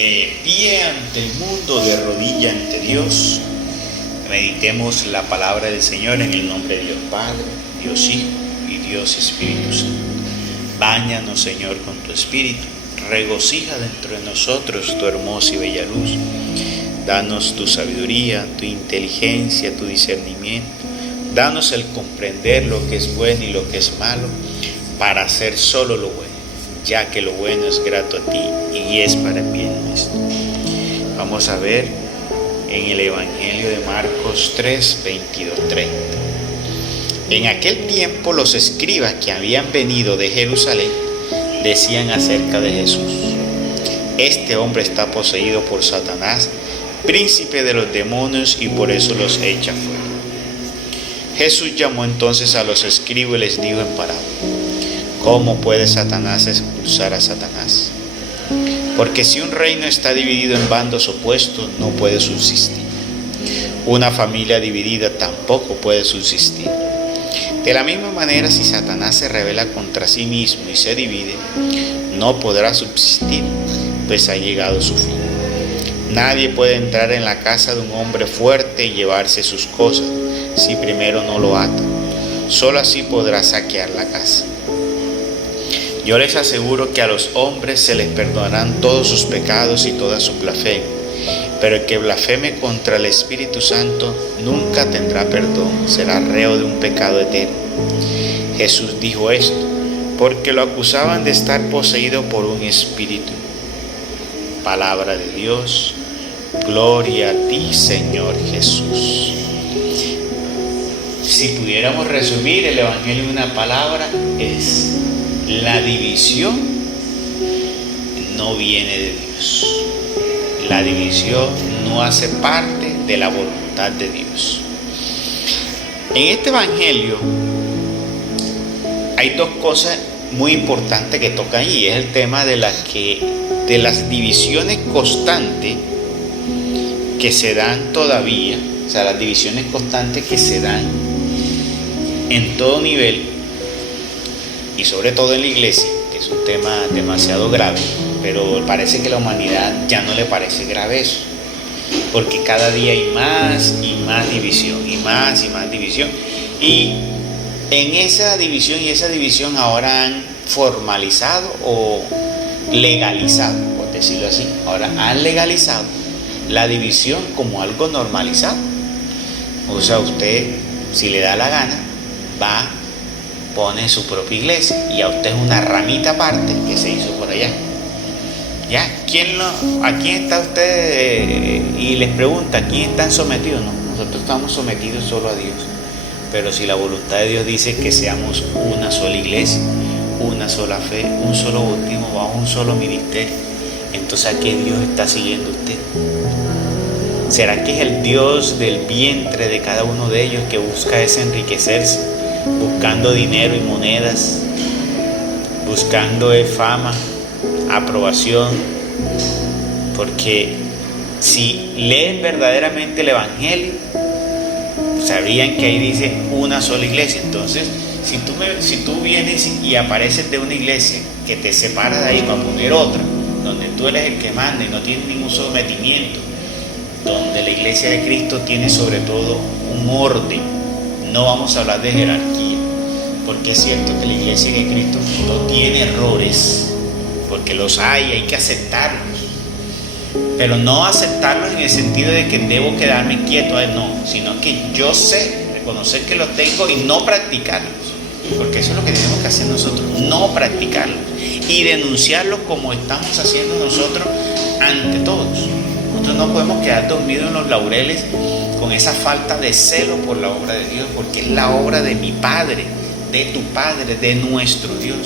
de pie ante el mundo, de rodilla ante Dios. Meditemos la palabra del Señor en el nombre de Dios Padre, Dios Hijo y Dios Espíritu Santo. Báñanos, Señor, con tu Espíritu. Regocija dentro de nosotros tu hermosa y bella luz. Danos tu sabiduría, tu inteligencia, tu discernimiento. Danos el comprender lo que es bueno y lo que es malo, para hacer solo lo bueno, ya que lo bueno es grato a ti y es para el bien nuestro. Vamos a ver en el Evangelio de Marcos 3, 22, 30. En aquel tiempo los escribas que habían venido de Jerusalén decían acerca de Jesús: este hombre está poseído por Satanás, príncipe de los demonios, y por eso los echa fuera. Jesús llamó entonces a los escribas y les dijo en parábola: ¿cómo puede Satanás expulsar a Satanás? Porque si un reino está dividido en bandos opuestos, no puede subsistir. Una familia dividida tampoco puede subsistir. De la misma manera, si Satanás se rebela contra sí mismo y se divide, no podrá subsistir, pues ha llegado su fin. Nadie puede entrar en la casa de un hombre fuerte y llevarse sus cosas si primero no lo ata. Solo así podrá saquear la casa. Yo les aseguro que a los hombres se les perdonarán todos sus pecados y toda su blasfemia, pero el que blasfeme contra el Espíritu Santo nunca tendrá perdón, será reo de un pecado eterno. Jesús dijo esto porque lo acusaban de estar poseído por un espíritu. Palabra de Dios. Gloria a ti, Señor Jesús. Si pudiéramos resumir el Evangelio en una palabra, es: la división no viene de Dios. La división no hace parte de la voluntad de Dios. En este Evangelio hay dos cosas muy importantes que tocan ahí. Es el tema de las divisiones constantes que se dan todavía, o sea, las divisiones constantes que se dan en todo nivel y sobre todo en la iglesia, que es un tema demasiado grave, pero parece que a la humanidad ya no le parece grave eso, porque cada día hay más y más división, y más división, y en esa división ahora han formalizado o legalizado, por decirlo así, ahora han legalizado la división como algo normalizado. O sea, usted, si le da la gana, va, pone su propia iglesia, y a usted es una ramita aparte que se hizo por allá. ¿Ya? ¿A quién está usted? Y les pregunta, ¿a quién están sometidos? No, nosotros estamos sometidos solo a Dios. Pero si la voluntad de Dios dice que seamos una sola iglesia, una sola fe, un solo bautismo, bajo un solo ministerio, entonces ¿a qué Dios está siguiendo usted? ¿Será que es el Dios del vientre de cada uno de ellos, que busca es enriquecerse, buscando dinero y monedas, buscando fama, aprobación? Porque si leen verdaderamente el Evangelio, sabrían que ahí dice una sola iglesia. Entonces, si tú vienes y apareces de una iglesia que te separa de ahí para poner otra, donde tú eres el que manda y no tienes ningún sometimiento, donde la iglesia de Cristo tiene sobre todo un orden, no vamos a hablar de jerarquía, porque es cierto que la iglesia de Cristo no tiene errores, porque los hay que aceptarlos, pero no aceptarlos en el sentido de que debo quedarme quieto, no, sino que yo sé reconocer que los tengo y no practicarlos, porque eso es lo que tenemos que hacer nosotros, no practicarlos y denunciarlos como estamos haciendo nosotros ante todos. Nosotros no podemos quedar dormidos en los laureles con esa falta de celo por la obra de Dios, porque es la obra de mi Padre, de tu Padre, de nuestro Dios,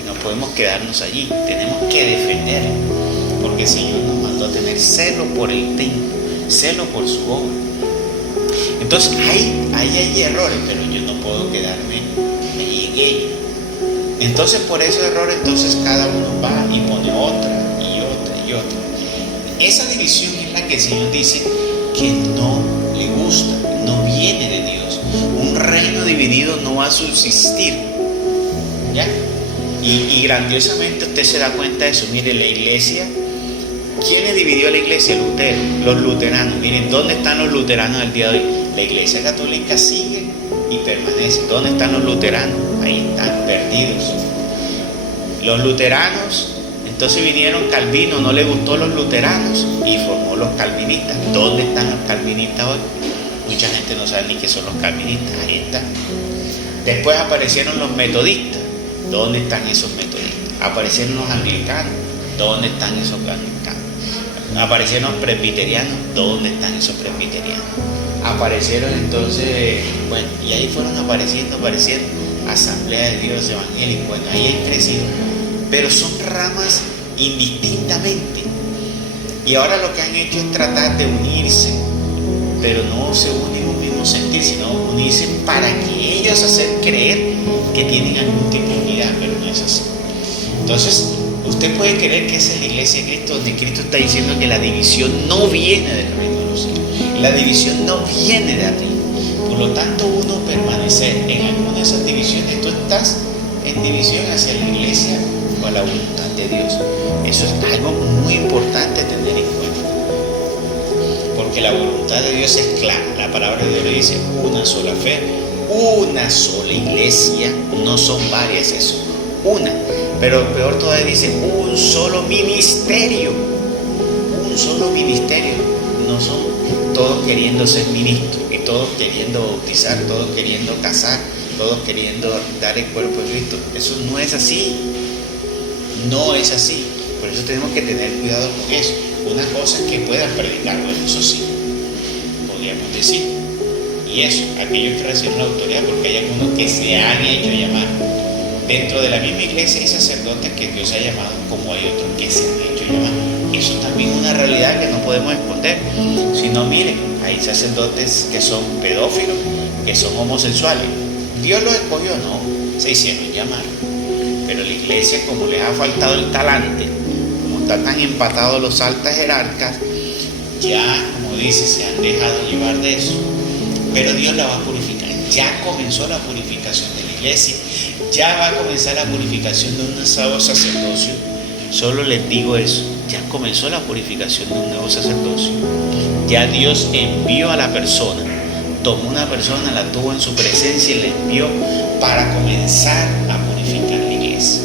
y no podemos quedarnos allí. Tenemos que defender, porque el Señor nos mandó a tener celo por el templo, celo por su obra. Entonces ahí hay errores, pero yo no puedo quedarme en ello. Entonces por esos errores, entonces cada uno va y pone otra y otra y otra. Esa división es la que el Señor dice que no le gusta, no viene de Dios. Un reino dividido no va a subsistir, ¿ya? Y grandiosamente usted se da cuenta de eso. Mire, la iglesia ¿Quiénes dividió la iglesia? Lutero, los luteranos. Miren, ¿dónde están los luteranos el día de hoy? La iglesia católica sigue y permanece. ¿Dónde están los luteranos? Ahí están, perdidos. Los luteranos, entonces vinieron Calvino, no le gustó los luteranos y formó los calvinistas. ¿Dónde están los calvinistas hoy? Mucha gente no sabe ni qué son los calvinistas, ahí están. Después aparecieron los metodistas. ¿Dónde están esos metodistas? Aparecieron los anglicanos. ¿Dónde están esos anglicanos? Aparecieron los presbiterianos. ¿Dónde están esos presbiterianos? Aparecieron entonces, bueno, y ahí fueron apareciendo, Asamblea de Dios Evangélica. Bueno, ahí han crecido, pero son ramas indistintamente. Y ahora lo que han hecho es tratar de unirse, pero no se unen en un mismo sentir, sino unirse para que ellos hacer creer que tienen algún tipo de unidad, pero no es así. Entonces, usted puede creer que esa es la iglesia de Cristo, donde Cristo está diciendo que la división no viene del reino de los cielos. La división no viene de aquí. Por lo tanto, uno permanecer en alguna de esas divisiones, tú estás en división hacia la iglesia o a la voluntad de Dios. Eso es algo muy importante tener en cuenta. Porque la voluntad de Dios es clara. La palabra de Dios dice una sola fe, una sola iglesia, no son varias, eso, una. Pero peor todavía dice un solo ministerio. Un solo ministerio. No son todos queriendo ser ministros y todos queriendo bautizar, todos queriendo casar, todos queriendo dar el cuerpo de Cristo. Eso no es así. No es así. Por eso tenemos que tener cuidado con eso. Una cosa es que puedan predicarlo, eso sí, podríamos decir. Y eso, aquellos que reciben la autoridad, porque hay algunos que se han hecho llamar. Dentro de la misma iglesia hay sacerdotes que Dios ha llamado, como hay otros que se han hecho llamar. Eso también es una realidad que no podemos esconder. Si no, miren, hay sacerdotes que son pedófilos, que son homosexuales. ¿Dios los escogió? No, se hicieron llamar. Pero la iglesia, como les ha faltado el talante, como están tan empatados los altos jerarcas, ya, como dice, se han dejado llevar de eso. Pero Dios la va a purificar. Ya comenzó la purificación de la iglesia. Ya va a comenzar la purificación de un nuevo sacerdocio. Solo les digo eso. Ya comenzó la purificación de un nuevo sacerdocio. Ya Dios envió a la persona. Tomó una persona, la tuvo en su presencia y la envió para comenzar a purificar la iglesia.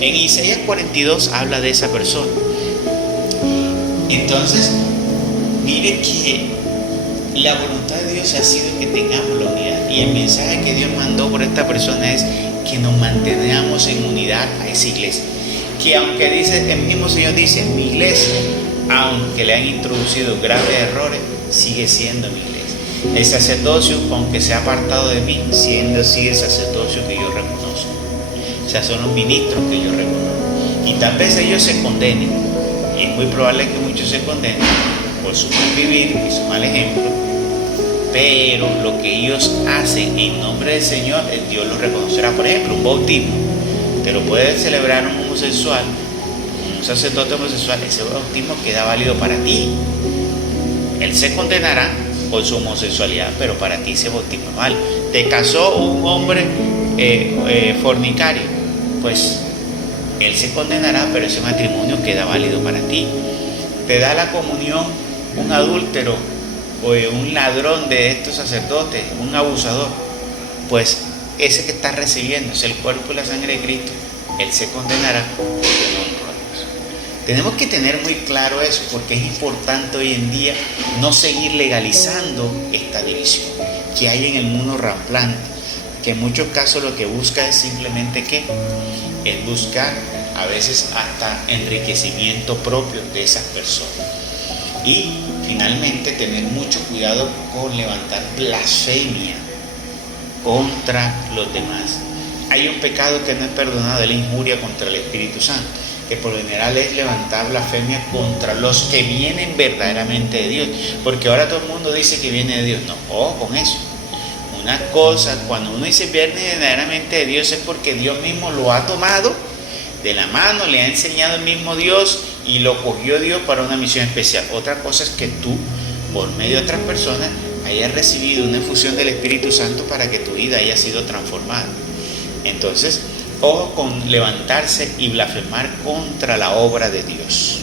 En Isaías 42 habla de esa persona. Entonces, mire que la voluntad de Dios ha sido que tengamos la unidad. Y el mensaje que Dios mandó por esta persona es que nos mantengamos en unidad a esa iglesia. Que aunque dice, el mismo Señor dice, mi iglesia, aunque le han introducido graves errores, sigue siendo mi iglesia. El sacerdocio, aunque se ha apartado de mí, siendo así el sacerdocio que yo reconozco. O sea, son los ministros que yo reconozco. Y tal vez ellos se condenen, y es muy probable que muchos se condenen por su mal vivir y su mal ejemplo, pero lo que ellos hacen en nombre del Señor, Dios los reconocerá. Por ejemplo, un bautismo, te lo puede celebrar un homosexual, un sacerdote homosexual, ese bautismo queda válido para ti. Él se condenará por su homosexualidad, pero para ti ese bautismo es válido. Te casó un hombre fornicario, pues él se condenará, pero ese matrimonio queda válido para ti. Te da la comunión un adúltero o un ladrón de estos sacerdotes, un abusador, pues ese que está recibiendo es el cuerpo y la sangre de Cristo, él se condenará porque no honró a Dios. Tenemos que tener muy claro eso, porque es importante hoy en día no seguir legalizando esta división que hay en el mundo rampante, que en muchos casos lo que busca es simplemente ¿qué? Es buscar a veces hasta enriquecimiento propio de esas personas. Y finalmente tener mucho cuidado con levantar blasfemia contra los demás. Hay un pecado que no es perdonado, es la injuria contra el Espíritu Santo, que por lo general es levantar blasfemia contra los que vienen verdaderamente de Dios, porque ahora todo el mundo dice que viene de Dios. No, ojo con eso. Una cosa, cuando uno dice viene verdaderamente de Dios, es porque Dios mismo lo ha tomado de la mano, le ha enseñado el mismo Dios y lo cogió Dios para una misión especial. Otra cosa es que tú, por medio de otras personas, hayas recibido una infusión del Espíritu Santo para que tu vida haya sido transformada. Entonces, ojo con levantarse y blasfemar contra la obra de Dios.